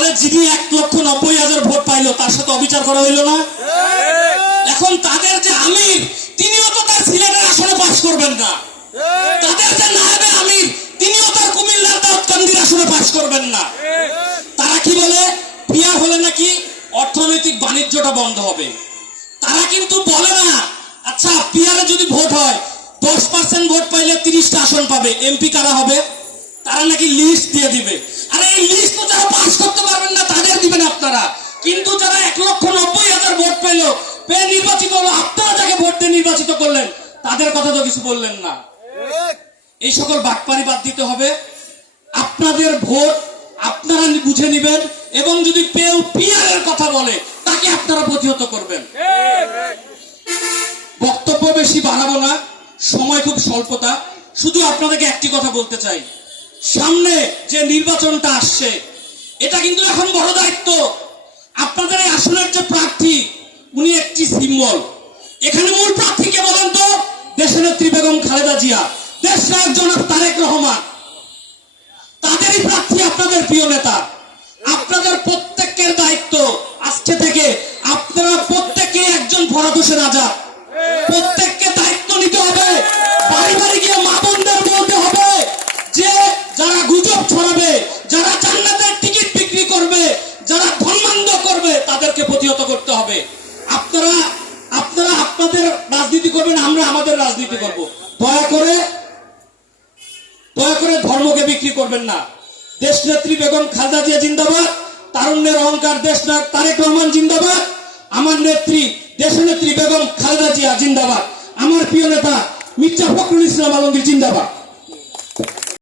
তাহলে যিনি এক লক্ষ নব্বই হাজার ভোট পাইলো, তার সাথে অবিচার করা হইল না। এখন তাদের যে আমির, তিনিও তো তার সিলেটের আসনে পাশ করবেন না। তাদের যে নায়েবে আমির, তিনিও তার কুমিল্লার দাউদকান্দির আসনে পাশ করবেন না। তারা কি বলে? পিয়ার হলে নাকি অর্থনৈতিক বাণিজ্যটা বন্ধ হবে। তারা কিন্তু বলে না আচ্ছা পিয়ারে যদি ভোট হয়, দশ পার্সেন্ট ভোট পাইলে তিরিশটা আসন পাবে। এমপি কারা হবে? তারা নাকি লিস্ট দিয়ে দিবে। আরে এই লিস্ট কিন্তু যারা এক লক্ষ নব্বই হাজার ভোট পেল পেয়ে নির্বাচিত হলো আপনারা যাকে ভোট দিয়ে নির্বাচিত করলেন তাদের কথা তো কিছু বললেন না। এই সকল বাটপারি বাদ দিতে হবে। আপনাদের ভোট আপনারা বুঝে নেবেন এবং যদি পেউ পিয়ারের কথা বলে তাকে আপনারা প্রতিহত করবেন। বক্তব্য বেশি বাড়াবো না সময় খুব স্বল্পতা। শুধু আপনাদেরকে একটি কথা বলতে চাই। সামনে যে নির্বাচনটা আসছে এটা কিন্তু এখন বড় দায়িত্ব। একটি এখানে মূল প্রার্থী কে বলেন তো? দেশনেত্রী বেগম খালেদা জিয়া। দেশ নায়ক জনাব তারেক রহমান। তাদেরই প্রার্থী আপনাদের প্রিয় নেতা। আপনাদের প্রত্যেকের দায়িত্ব আজকে থেকে আপনারা প্রত্যেকে একজন ফরাদোষের রাজা। প্রত্যেককে দায়িত্ব নিতে হবে। বাড়ি বাড়ি গিয়ে মা বলতে হবে যে, যারা গুজব ছড়াবে, যারা জান্নাতের টিকিট বিক্রি করবে, যারা ধর্মান্ধ করবে, তাদেরকে প্রতিহত করতে হবে। আপনারা আপনারা আপনাদের রাজনীতি করবেন, আমরা আমাদের রাজনীতি করব। দয়া করে দয়া করে ধর্মকে বিক্রি করবেন না। দেশ নেত্রী বেগম খালদা জিয়া জিন্দাবাদ, তারুণ্যের অহংকার দেশ নায়ক তারেক রহমান জিন্দাবাদ, আমার নেত্রী দেশ নেত্রী বেগম খালেদা জিয়া জিন্দাবাদ, আমার প্রিয় নেতা মির্জা ফখরুল ইসলাম আলমগীর জিন্দাবাদ।